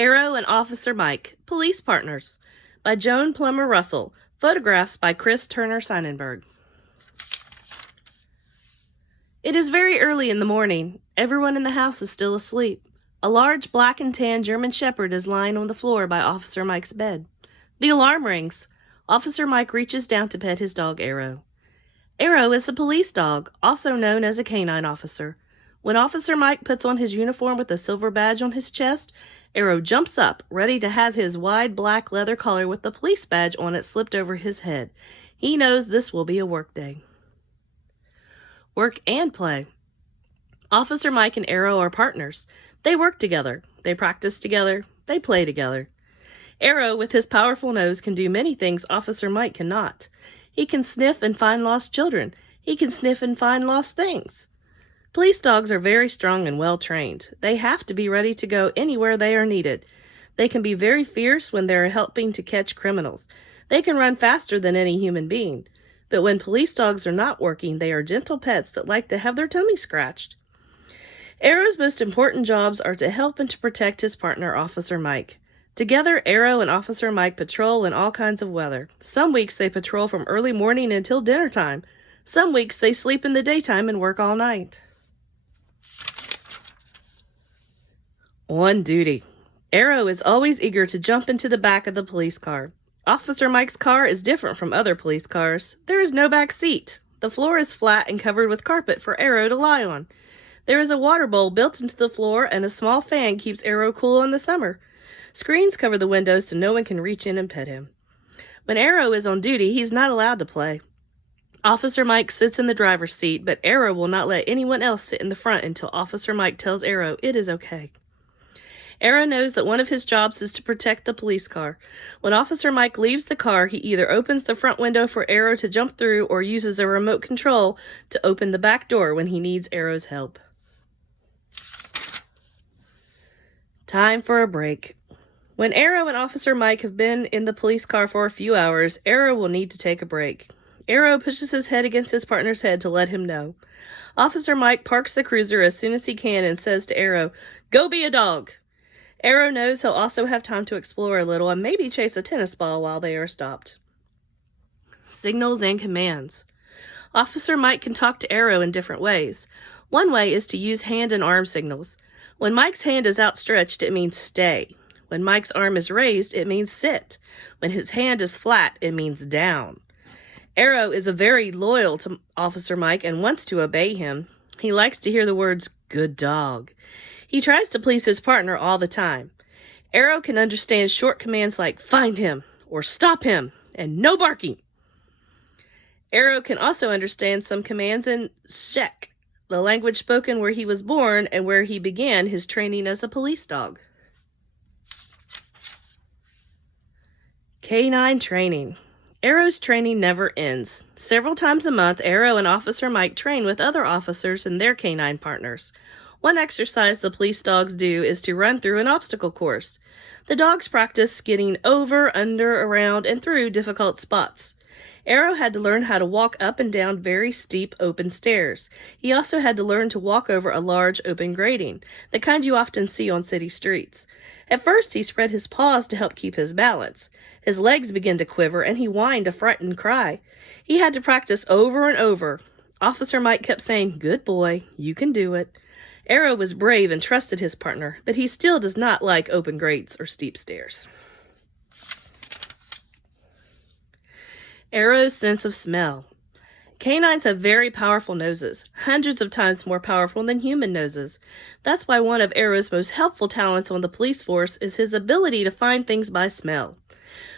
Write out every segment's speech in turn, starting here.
Aero and Officer Mike, Police Partners, by Joan Plummer Russell, photographs by Chris Turner Seinenberg. It is very early in the morning. Everyone in the house is still asleep. A large black and tan German Shepherd is lying on the floor by Officer Mike's bed. The alarm rings. Officer Mike reaches down to pet his dog, Aero. Aero is a police dog, also known as a canine officer. When Officer Mike puts on his uniform with a silver badge on his chest, Aero jumps up, ready to have his wide black leather collar with the police badge on it slipped over his head. He knows this will be a work day. Work and play. Officer Mike and Aero are partners. They work together. They practice together. They play together. Aero, with his powerful nose, can do many things Officer Mike cannot. He can sniff and find lost children. He can sniff and find lost things. Police dogs are very strong and well trained. They have to be ready to go anywhere they are needed. They can be very fierce when they are helping to catch criminals. They can run faster than any human being. But when police dogs are not working, they are gentle pets that like to have their tummy scratched. Aero's most important jobs are to help and to protect his partner, Officer Mike. Together, Aero and Officer Mike patrol in all kinds of weather. Some weeks they patrol from early morning until dinner time. Some weeks they sleep in the daytime and work all night. On duty. Aero is always eager to jump into the back of the police car. Officer Mike's car is different from other police cars. There is no back seat. The floor is flat and covered with carpet for Aero to lie on. There is a water bowl built into the floor, and a small fan keeps Aero cool in the summer. Screens cover the windows so no one can reach in and pet him. When Aero is on duty, he's not allowed to play. Officer Mike sits in the driver's seat, but Aero will not let anyone else sit in the front until Officer Mike tells Aero it is okay. Aero knows that one of his jobs is to protect the police car. When Officer Mike leaves the car, he either opens the front window for Aero to jump through or uses a remote control to open the back door when he needs Aero's help. Time for a break. When Aero and Officer Mike have been in the police car for a few hours, Aero will need to take a break. Aero pushes his head against his partner's head to let him know. Officer Mike parks the cruiser as soon as he can and says to Aero, "Go be a dog." Aero knows he'll also have time to explore a little and maybe chase a tennis ball while they are stopped. Signals and commands. Officer Mike can talk to Aero in different ways. One way is to use hand and arm signals. When Mike's hand is outstretched, it means stay. When Mike's arm is raised, it means sit. When his hand is flat, it means down. Aero is very loyal to Officer Mike and wants to obey him. He likes to hear the words, "good dog." He tries to please his partner all the time. Aero can understand short commands like "find him" or "stop him" and "no barking." Aero can also understand some commands in Czech, the language spoken where he was born and where he began his training as a police dog. Canine training. Aero's training never ends. Several times a month, Aero and Officer Mike train with other officers and their canine partners. One exercise the police dogs do is to run through an obstacle course. The dogs practice getting over, under, around, and through difficult spots. Aero had to learn how to walk up and down very steep open stairs. He also had to learn to walk over a large open grating, the kind you often see on city streets. At first, he spread his paws to help keep his balance. His legs began to quiver, and he whined a frightened cry. He had to practice over and over. Officer Mike kept saying, "Good boy, you can do it." Aero was brave and trusted his partner, but he still does not like open grates or steep stairs. Aero's sense of smell. Canines have very powerful noses, hundreds of times more powerful than human noses. That's why one of Aero's most helpful talents on the police force is his ability to find things by smell.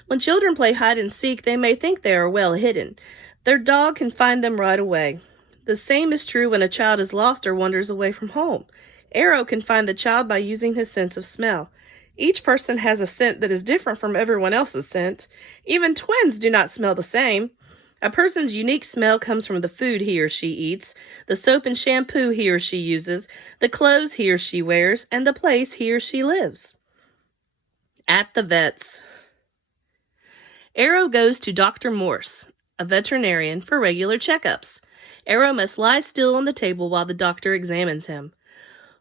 When children play hide and seek, they may think they are well hidden. Their dog can find them right away. The same is true when a child is lost or wanders away from home. Aero can find the child by using his sense of smell. Each person has a scent that is different from everyone else's scent. Even twins do not smell the same. A person's unique smell comes from the food he or she eats, the soap and shampoo he or she uses, the clothes he or she wears, and the place he or she lives. At the vet's. Aero goes to Dr. Morse, a veterinarian, for regular checkups. Aero must lie still on the table while the doctor examines him.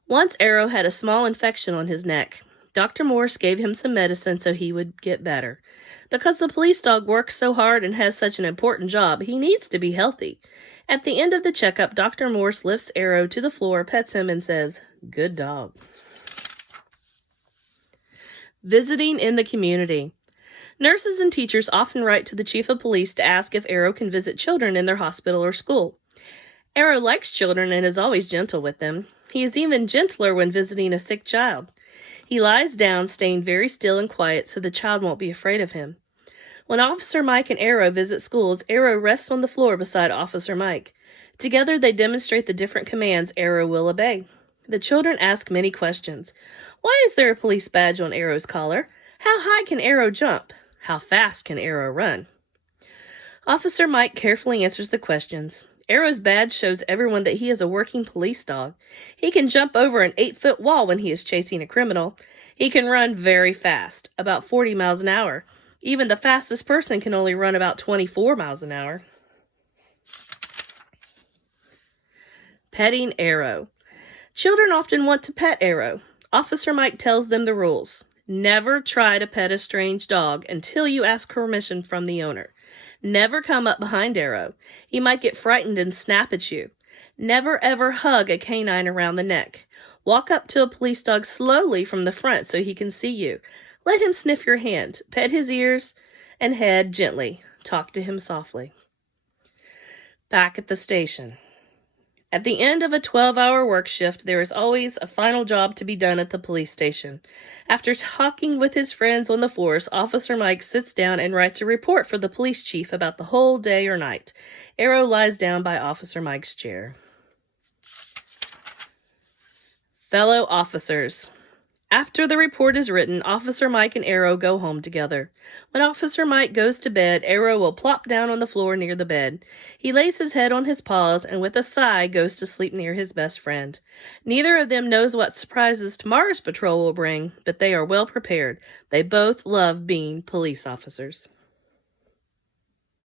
Once Aero had a small infection on his neck. Dr. Morse gave him some medicine so he would get better. Because the police dog works so hard and has such an important job, he needs to be healthy. At the end of the checkup, Dr. Morse lifts Aero to the floor, pets him, and says, "Good dog." Visiting in the community. Nurses and teachers often write to the chief of police to ask if Aero can visit children in their hospital or school. Aero likes children and is always gentle with them. He is even gentler when visiting a sick child. He lies down, staying very still and quiet so the child won't be afraid of him. When Officer Mike and Aero visit schools, Aero rests on the floor beside Officer Mike. Together they demonstrate the different commands Aero will obey. The children ask many questions. Why is there a police badge on Aero's collar? How high can Aero jump? How fast can Aero run? Officer Mike carefully answers the questions. Aero's badge shows everyone that he is a working police dog. He can jump over an 8-foot wall when he is chasing a criminal. He can run very fast, about 40 miles an hour. Even the fastest person can only run about 24 miles an hour. Petting Aero. Children often want to pet Aero. Officer Mike tells them the rules. Never try to pet a strange dog until you ask permission from the owner. Never come up behind Aero. He might get frightened and snap at you. Never ever hug a canine around the neck. Walk up to a police dog slowly from the front so he can see you. Let him sniff your hand. Pet his ears and head gently. Talk to him softly. Back at the station. At the end of a 12-hour work shift, there is always a final job to be done at the police station. After talking with his friends on the force, Officer Mike sits down and writes a report for the police chief about the whole day or night. Aero lies down by Officer Mike's chair. Fellow officers. After the report is written, Officer Mike and Aero go home together. When Officer Mike goes to bed, Aero will plop down on the floor near the bed. He lays his head on his paws and with a sigh goes to sleep near his best friend. Neither of them knows what surprises tomorrow's patrol will bring, but they are well prepared. They both love being police officers.